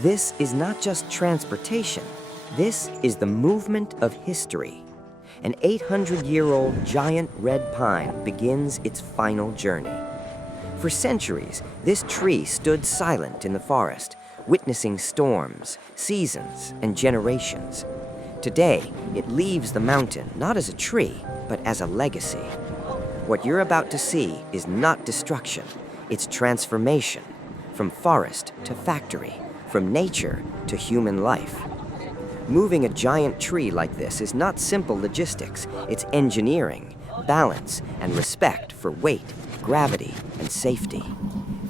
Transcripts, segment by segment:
This is not just transportation, this is the movement of history. An 800-year-old giant red pine begins its final journey. For centuries, this tree stood silent in the forest, witnessing storms, seasons, and generations. Today, it leaves the mountain not as a tree, but as a legacy. What you're about to see is not destruction, it's transformation, from forest to factory, from nature to human life. Moving a giant tree like this is not simple logistics, it's engineering, balance, and respect for weight, gravity, and safety.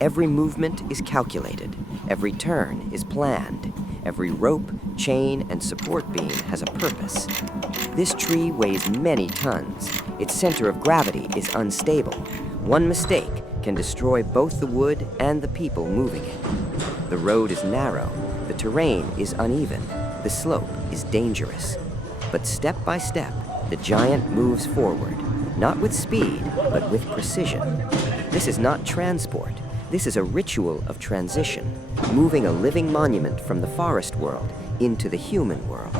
Every movement is calculated, every turn is planned, every rope, chain, and support beam has a purpose. This tree weighs many tons. Its center of gravity is unstable. One mistake can destroy both the wood and the people moving it. The road is narrow, the terrain is uneven, the slope is dangerous. But step by step, the giant moves forward, not with speed, but with precision. This is not transport. This is a ritual of transition, moving a living monument from the forest world into the human world.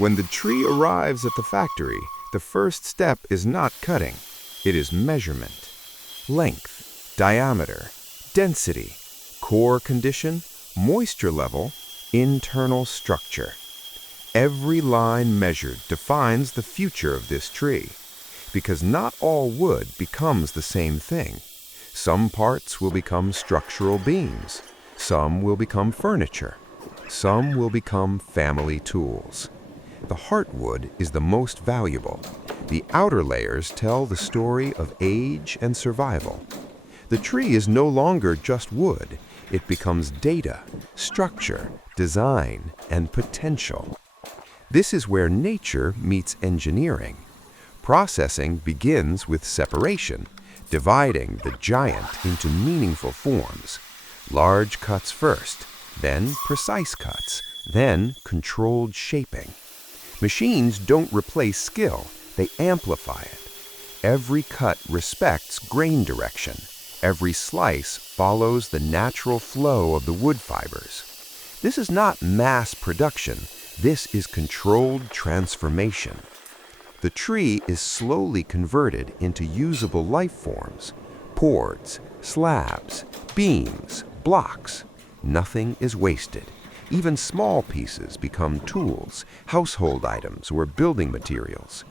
When the tree arrives at the factory, the first step is not cutting. It is measurement. Length, diameter, density, core condition, moisture level, internal structure. Every line measured defines the future of this tree, because not all wood becomes the same thing. Some parts will become structural beams, some will become furniture, some will become family tools. The heartwood is the most valuable. The outer layers tell the story of age and survival. The tree is no longer just wood. It becomes data, structure, design, and potential. This is where nature meets engineering. Processing begins with separation, dividing the giant into meaningful forms. Large cuts first, then precise cuts, then controlled shaping. Machines don't replace skill, they amplify it. Every cut respects grain direction. Every slice follows the natural flow of the wood fibers. This is not mass production, this is controlled transformation. The tree is slowly converted into usable life forms. Boards, slabs, beams, blocks. Nothing is wasted. Even small pieces become tools, household items, or building materials.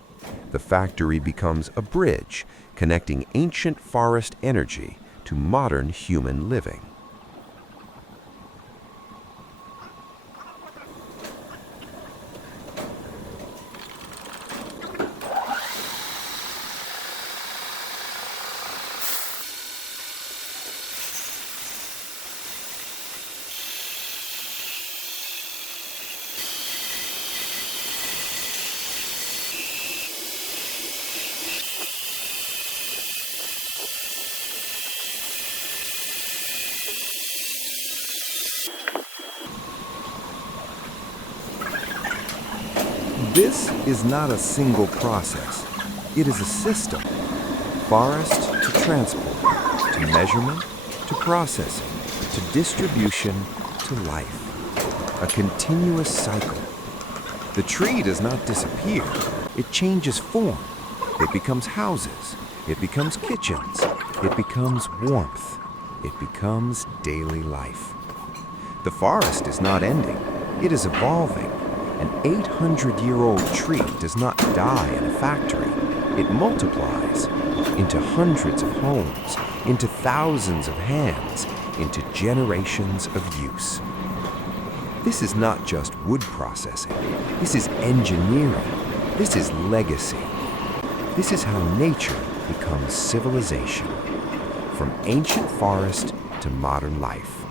The factory becomes a bridge, connecting ancient forest energy to modern human living. This is not a single process. It is a system. Forest to transport, to measurement, to processing, to distribution, to life. A continuous cycle. The tree does not disappear. It changes form. It becomes houses. It becomes kitchens. It becomes warmth. It becomes daily life. The forest is not ending. It is evolving. An 800-year-old tree does not die in a factory. It multiplies into hundreds of homes, into thousands of hands, into generations of use. This is not just wood processing. This is engineering. This is legacy. This is how nature becomes civilization. From ancient forest to modern life.